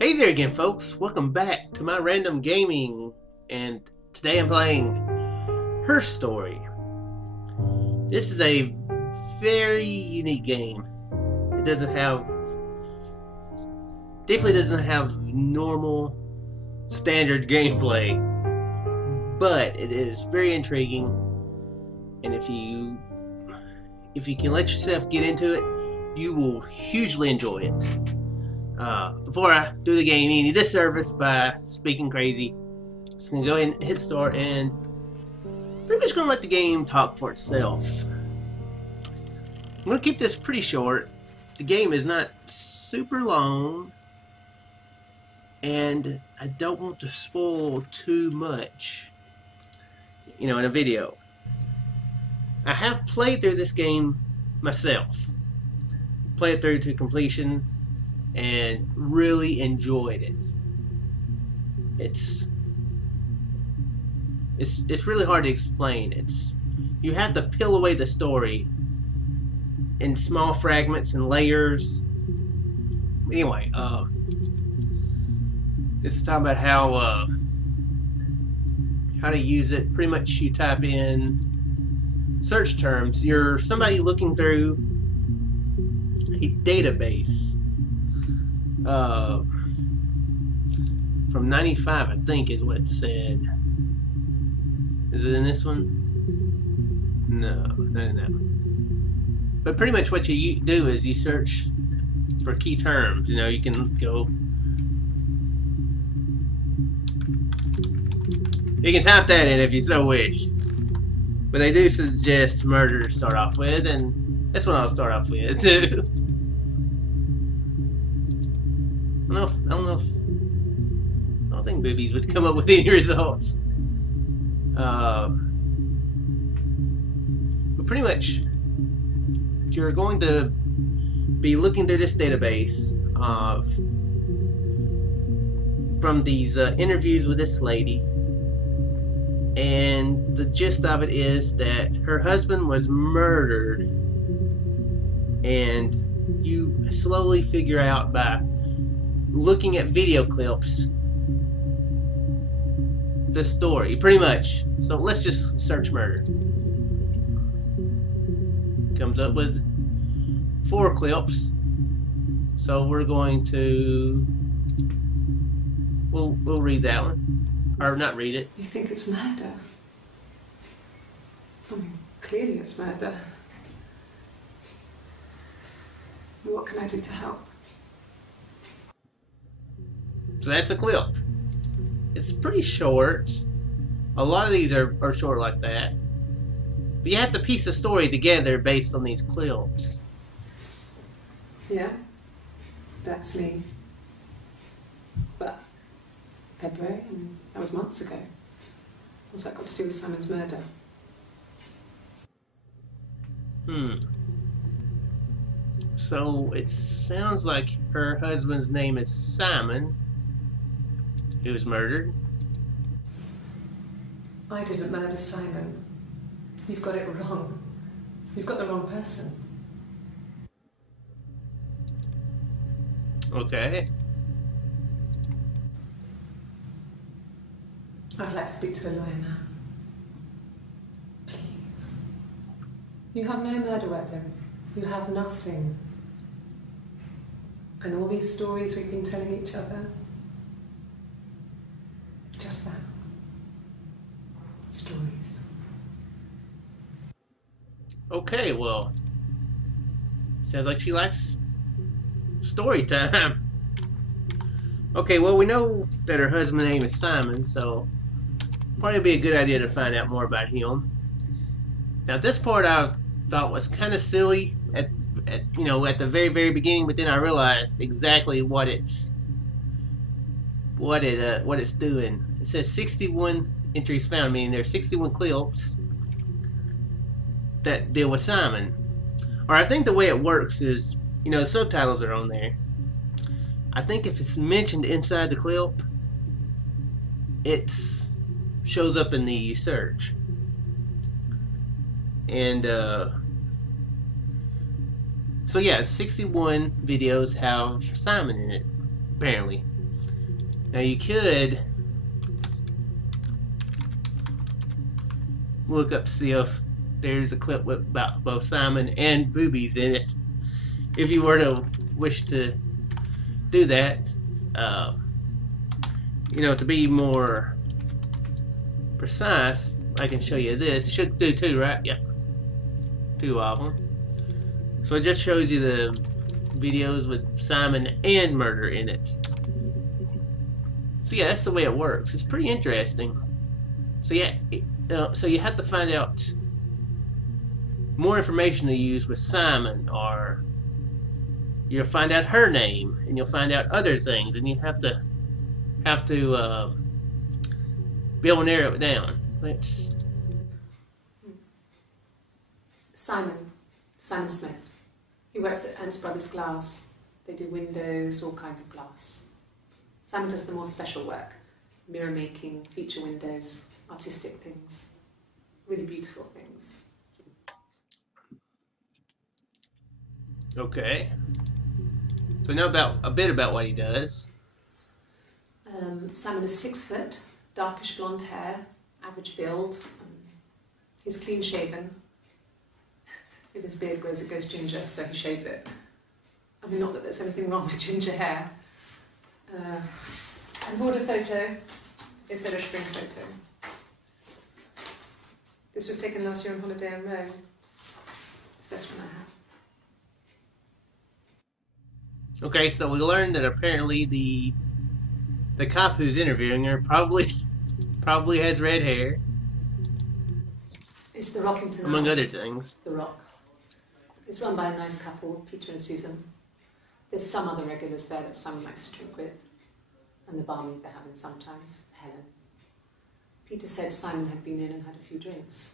Hey there again, folks. Welcome back to my random gaming, and today I'm playing Her Story. This is a very unique game. It definitely doesn't have normal standard gameplay, but it is very intriguing, and if you can let yourself get into it, you will hugely enjoy it. Before I do the game any disservice by speaking crazy, I'm just going to go ahead and hit start and pretty much going to let the game talk for itself. I'm going to keep this pretty short. The game is not super long, and I don't want to spoil too much, in a video. I have played through this game myself. Played it through to completion and really enjoyed it. It's really hard to explain. You have to peel away the story in small fragments and layers. Anyway, this is talking about how to use it. Pretty much you type in search terms. You're somebody looking through a database from 95, I think is what it said. Is it in this one? No. But pretty much what you do is you search for key terms. You can type that in if you so wish. But they do suggest murder to start off with, and that's what I'll start off with too. I don't think boobies would come up with any results. But pretty much, you're going to be looking through this database from these interviews with this lady, and the gist of it is that her husband was murdered, and you slowly figure out by looking at video clips the story, pretty much. So let's just search murder. Comes up with 4 clips. So we're going to we'll read that one, or not read it. You think it's murder? I mean, clearly it's murder. What can I do to help? So that's the clip. It's pretty short. A lot of these are short like that. But you have to piece the story together based on these clips. Yeah, that's me. But February, that was months ago. What's that got to do with Simon's murder? So it sounds like her husband's name is Simon, who was murdered. I didn't murder Simon. You've got it wrong. You've got the wrong person. Okay. I'd like to speak to a lawyer now. Please. You have no murder weapon. You have nothing. And all these stories we've been telling each other, just that. Stories. Okay, well, sounds like she likes story time. Okay, well, we know that her husband's name is Simon, so probably be a good idea to find out more about him. Now, this part I thought was kind of silly at the very beginning, but then I realized exactly what it's doing. It says 61 entries found, meaning there's 61 clips that deal with Simon. Or I think the way it works is, the subtitles are on there. I think if it's mentioned inside the clip, it shows up in the search. And so yeah, 61 videos have Simon in it, apparently. Now you could look up to see if there's a clip with about both Simon and boobies in it. If you were to wish to do that, you know, to be more precise, I can show you this. It should do two, right? Yep, two of them. So it just shows you the videos with Simon and murder in it. So yeah, that's the way it works. It's pretty interesting. So yeah, so you have to find out more information to use with Simon, or you'll find out her name, and you'll find out other things, and you have to be able to narrow it down. Let's. Simon Smith. He works at Ernst Brothers Glass. They do windows, all kinds of glass. Simon does the more special work, mirror making, feature windows, artistic things, really beautiful things. Okay. So now about a bit about what he does. Simon is 6 foot, darkish blonde hair, average build. He's clean shaven. If his beard grows, it goes ginger, so he shaves it. I mean, not that there's anything wrong with ginger hair. I bought a photo instead of spring photo. This was taken last year on holiday in Rome. It's the best one I have. Okay, so we learned that apparently the cop who's interviewing her probably has red hair. It's the Rockington among Arms, other things. The Rock. It's run by a nice couple, Peter and Susan. There's some other regulars there that Simon likes to drink with, and the barmaid they're having sometimes, Helen. Peter said Simon had been in and had a few drinks.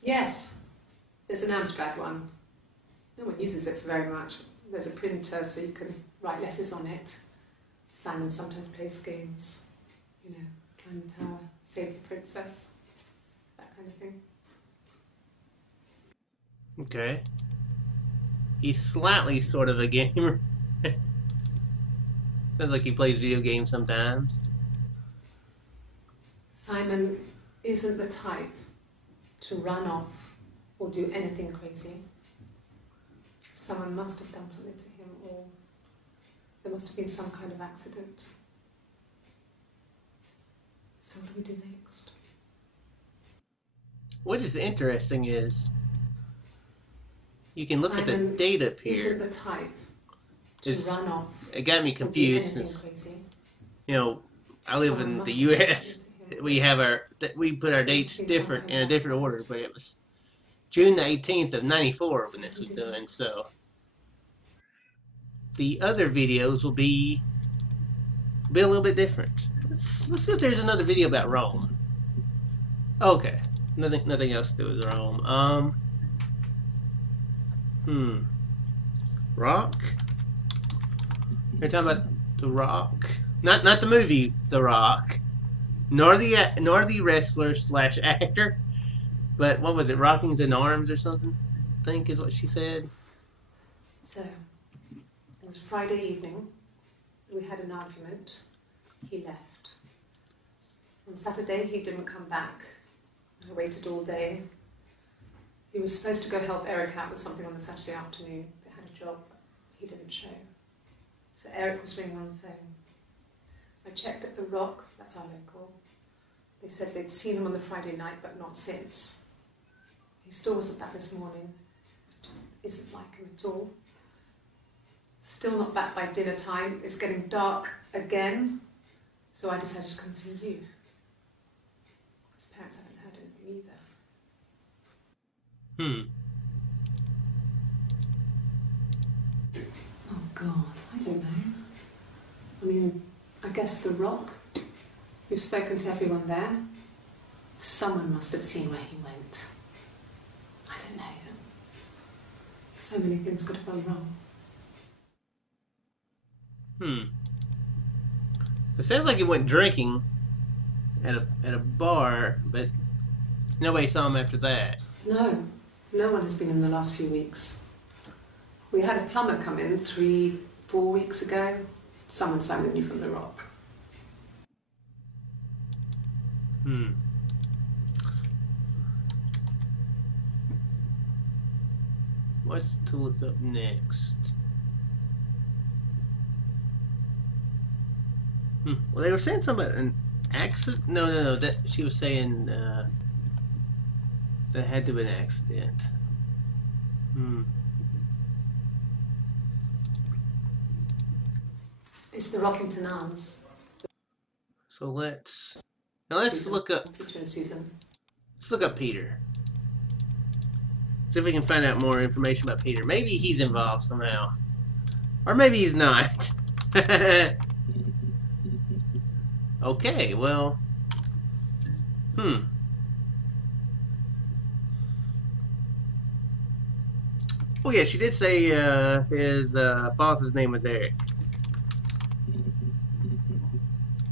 Yes, there's an Amstrad one. No one uses it for very much. There's a printer so you can write letters on it. Simon sometimes plays games, you know, climb the tower, save the princess, that kind of thing. Okay. He's slightly sort of a gamer. Sounds like he plays video games sometimes. Simon isn't the type to run off or do anything crazy. Someone must have done something to him, or there must have been some kind of accident. So what do we do next? What is interesting is you can look Simon at the date up here. Isn't the type to run off. It got me confused since, you know, I live in the U.S. We put our dates different in a different order, but it was June the 18th of '94 when this was done. So the other videos will be a little bit different. Let's see if there's another video about Rome. Okay, nothing else to do with Rome. Rock. You're talking about The Rock, not the movie The Rock, nor the wrestler / actor, but what was it, Rockington Arms or something? I think is what she said. So it was Friday evening. We had an argument. He left. On Saturday he didn't come back. I waited all day. He was supposed to go help Eric out with something on the Saturday afternoon. They had a job. He didn't show. So Eric was ringing on the phone. I checked at The Rock, that's our local. They said they'd seen him on the Friday night, but not since. He still wasn't back this morning. It just isn't like him at all. Still not back by dinner time. It's getting dark again. So I decided to come see you. His parents haven't heard anything either. Oh God, I don't know. I mean, I guess The Rock. We've spoken to everyone there. Someone must have seen where he went. I don't know. So many things could have gone wrong. It sounds like he went drinking at a bar, but nobody saw him after that. No, No one has been in the last few weeks. We had a plumber come in 3-4 weeks ago. Someone summoned you from the rock. What's to look up next? Well, they were saying something about an accident. No. That she was saying that had to be an accident. It's the Rockington Arms. So let's look up. Peter and Susan. Let's look up Peter. See if we can find out more information about Peter. Maybe he's involved somehow, or maybe he's not. Okay, well, Oh yeah, she did say his boss's name was Eric.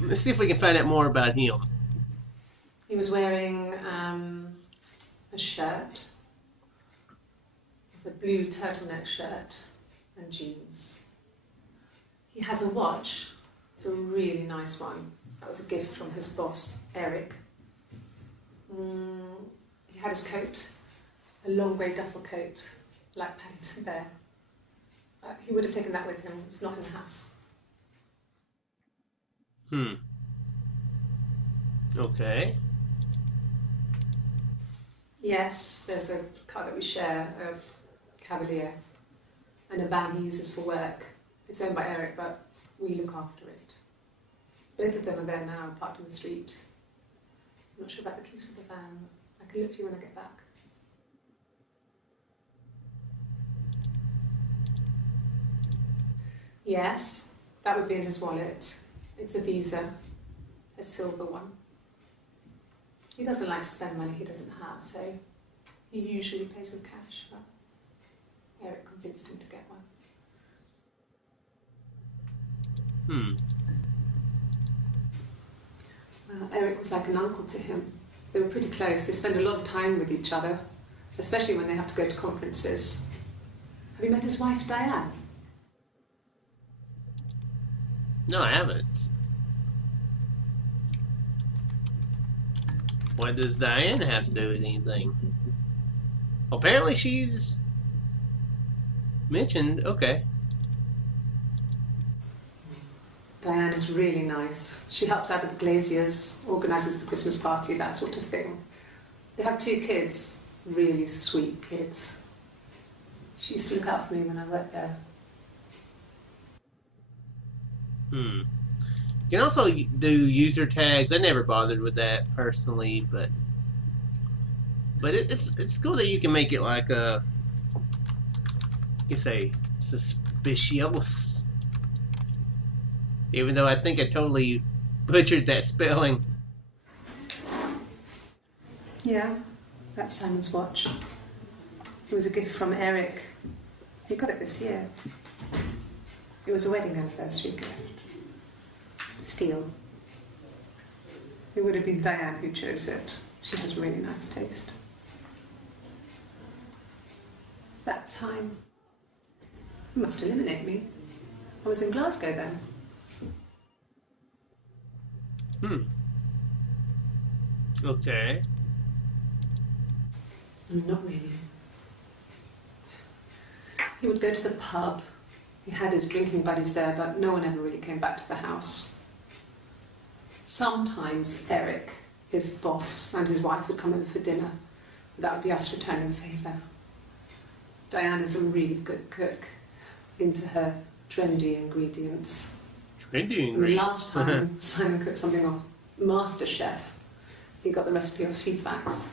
Let's see if we can find out more about him. He was wearing a shirt, with a blue turtleneck shirt and jeans. He has a watch. It's a really nice one. That was a gift from his boss, Eric. He had his coat, a long grey duffel coat, like Paddington Bear. He would have taken that with him. It's not in the house. Okay. Yes, there's a car that we share, a Cavalier, and a van he uses for work. It's owned by Eric, but we look after it. Both of them are there now, parked in the street. I'm not sure about the keys for the van. I can look for you when I get back. Yes, that would be in his wallet. It's a Visa, a silver one. He doesn't like to spend money he doesn't have, so he usually pays with cash, but Eric convinced him to get one. Well, Eric was like an uncle to him. They were pretty close. They spend a lot of time with each other, especially when they have to go to conferences. Have you met his wife, Diane? No, I haven't. What does Diane have to do with anything? Apparently she's mentioned. Okay. Diane is really nice. She helps out with the glaziers, organises the Christmas party, that sort of thing. They have 2 kids, really sweet kids. She used to look out for me when I worked there. You can also do user tags. I never bothered with that personally, but it's cool that you can make it like a, you say, suspicious. Even though I think I totally butchered that spelling. Yeah, that's Simon's watch. It was a gift from Eric. He got it this year. It was a wedding anniversary gift. Steel. It would have been Diane who chose it. She has really nice taste. That time, you must eliminate me. I was in Glasgow then. Okay. Not really. He would go to the pub. He had his drinking buddies there, but no one ever really came back to the house. Sometimes Eric, his boss, and his wife would come over for dinner. That would be us returning the favour. Diane is a really good cook, into her trendy ingredients. Trendy ingredients? And the last time Simon cooked something off MasterChef, he got the recipe off Ceefax,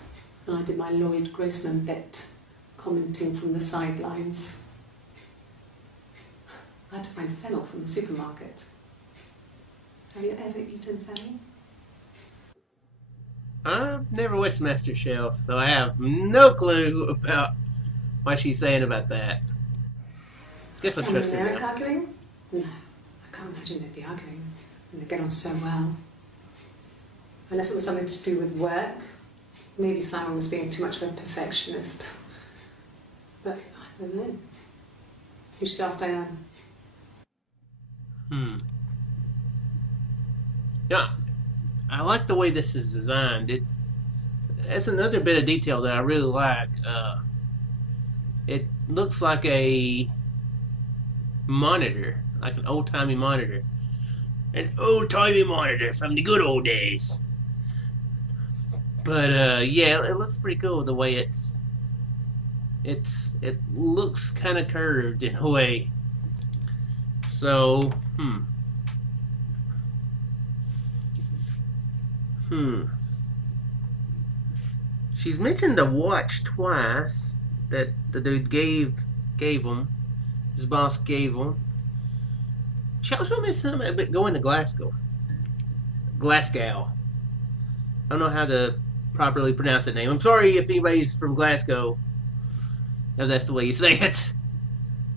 and I did my Lloyd Grossman bit, commenting from the sidelines. I had to find fennel from the supermarket. Have you ever eaten fennel? I've never watched MasterChef, so I have no clue about what she's saying about that. Guess I'll trust Sam her and Eric now. arguing? No, I can't imagine they'd be arguing. And they get on so well. Unless it was something to do with work. Maybe Simon was being too much of a perfectionist. But I don't know. You should ask Diane. Yeah, I like the way this is designed. That's another bit of detail that I really like. It looks like a monitor, like an old-timey monitor. An old-timey monitor from the good old days. But yeah, it looks pretty cool the way it looks kind of curved in a way. So, She's mentioned the watch twice that the dude gave him. His boss gave him. She also mentioned something about going to Glasgow. Glasgow. I don't know how to properly pronounce that name. I'm sorry if anybody's from Glasgow, if that's the way you say it,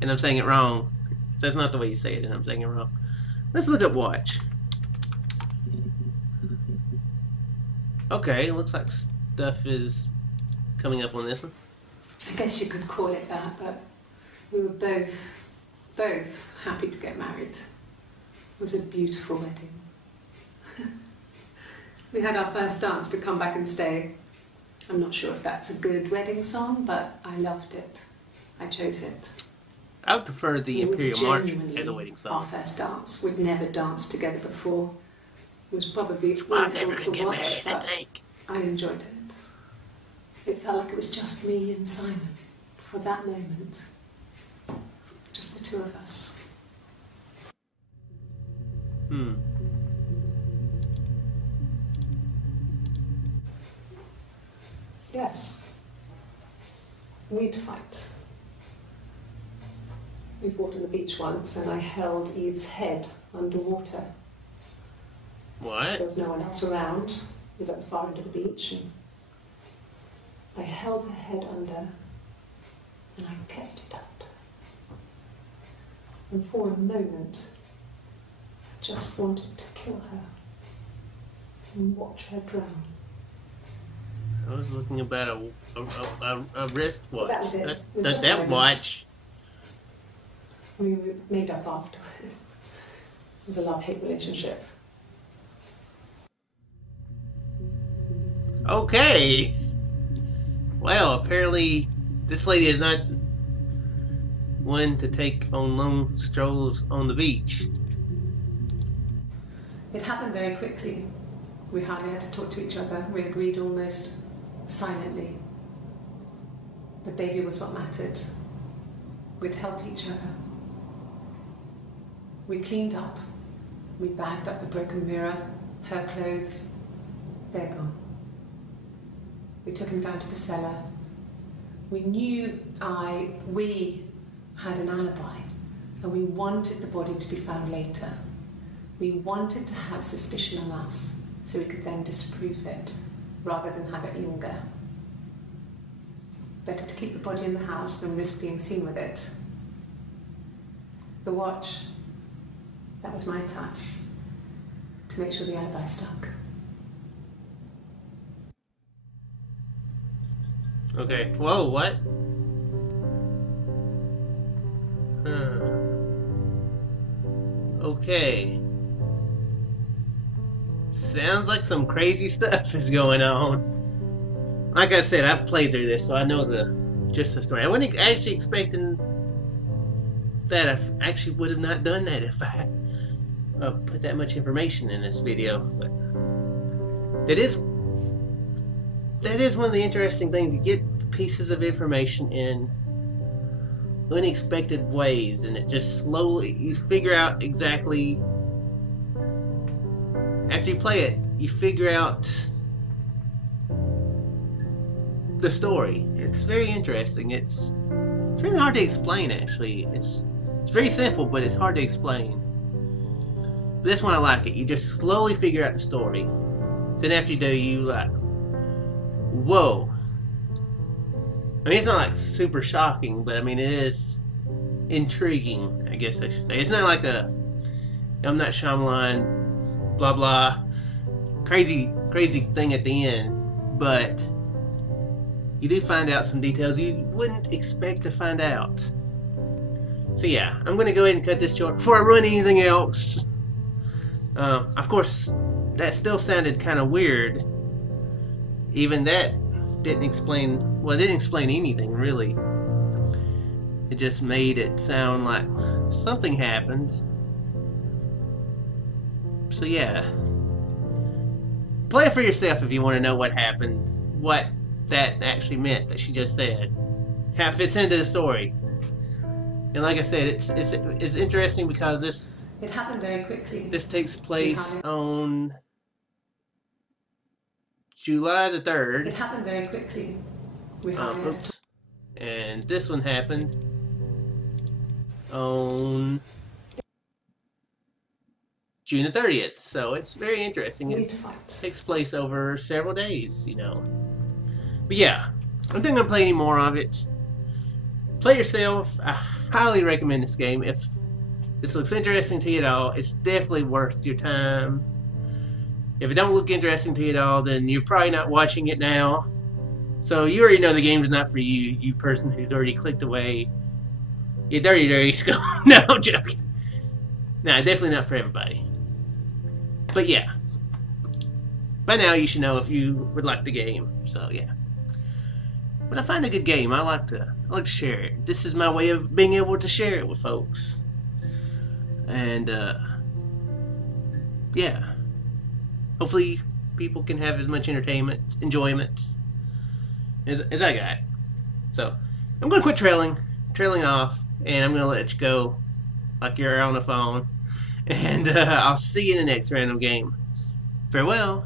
and I'm saying it wrong. If that's not the way you say it, and I'm saying it wrong. Let's look up watch. Okay, looks like stuff is coming up on this one. I guess you could call it that, but we were both happy to get married. It was a beautiful wedding. We had our first dance to Come Back and Stay. I'm not sure if that's a good wedding song, but I loved it. I chose it. I would prefer the Imperial March as a wedding song. Our first dance. We'd never danced together before. It was probably awful to watch, but I enjoyed it. It felt like it was just me and Simon for that moment. Just the two of us. Yes. We'd fight. We fought on the beach once and I held Eve's head underwater. What? There was no one else around. It was at the far end of the beach and I held her head under and I kept it up. And for a moment, I just wanted to kill her and watch her drown. I was looking about a wristwatch. That was it. That watch. We made up after. It was a love-hate relationship. Okay. Well, apparently this lady is not one to take on long strolls on the beach. It happened very quickly. We hardly had to talk to each other. We agreed almost silently. The baby was what mattered. We'd help each other. We cleaned up. We bagged up the broken mirror, her clothes. They're gone. We took him down to the cellar. We knew we had an alibi, and we wanted the body to be found later. We wanted to have suspicion on us, so we could then disprove it, rather than have it linger. Better to keep the body in the house than risk being seen with it. The watch, that was my touch, to make sure the alibi stuck. Okay. Whoa, what? Okay. Sounds like some crazy stuff is going on. Like I said, I've played through this, so I know the story. I wasn't actually expecting that. I actually would have not done that if I put that much information in this video. But that is one of the interesting things. You get pieces of information in unexpected ways, and it just slowly, you figure out exactly, after you play it, you figure out the story. It's very interesting. It's really hard to explain, actually. It's very simple, but it's hard to explain. But that's why I like it. You just slowly figure out the story. Then after you do, you like, whoa. I mean, it's not like super shocking, but I mean, it is intriguing, I guess I should say. It's not like a M. Night Shyamalan, blah blah, crazy thing at the end, but you do find out some details you wouldn't expect to find out. So yeah, I'm going to go ahead and cut this short before I ruin anything else. Of course, that still sounded kind of weird. Even that didn't explain, well, it didn't explain anything really. It just made it sound like something happened. So yeah, play it for yourself if you want to know what happened, what that actually meant that she just said, how it fits into the story. And like I said, it's interesting because it happened very quickly. This takes place on July the 3rd. It happened very quickly. Oops. And this one happened on June the 30th. So it's very interesting. It takes place over several days, you know. But yeah, I'm not going to play any more of it. Play yourself. I highly recommend this game. If this looks interesting to you at all, it's definitely worth your time. If it don't look interesting to you at all, then you're probably not watching it now. So you already know the game's not for you, you person who's already clicked away. You dirty skull. No, I'm joking. Nah, definitely not for everybody. But yeah, by now you should know if you would like the game. So yeah, when I find a good game, I like to share it. This is my way of being able to share it with folks. And yeah, hopefully people can have as much enjoyment as I got. So I'm going to quit trailing off, and I'm going to let you go like you're on the phone. And I'll see you in the next random game. Farewell.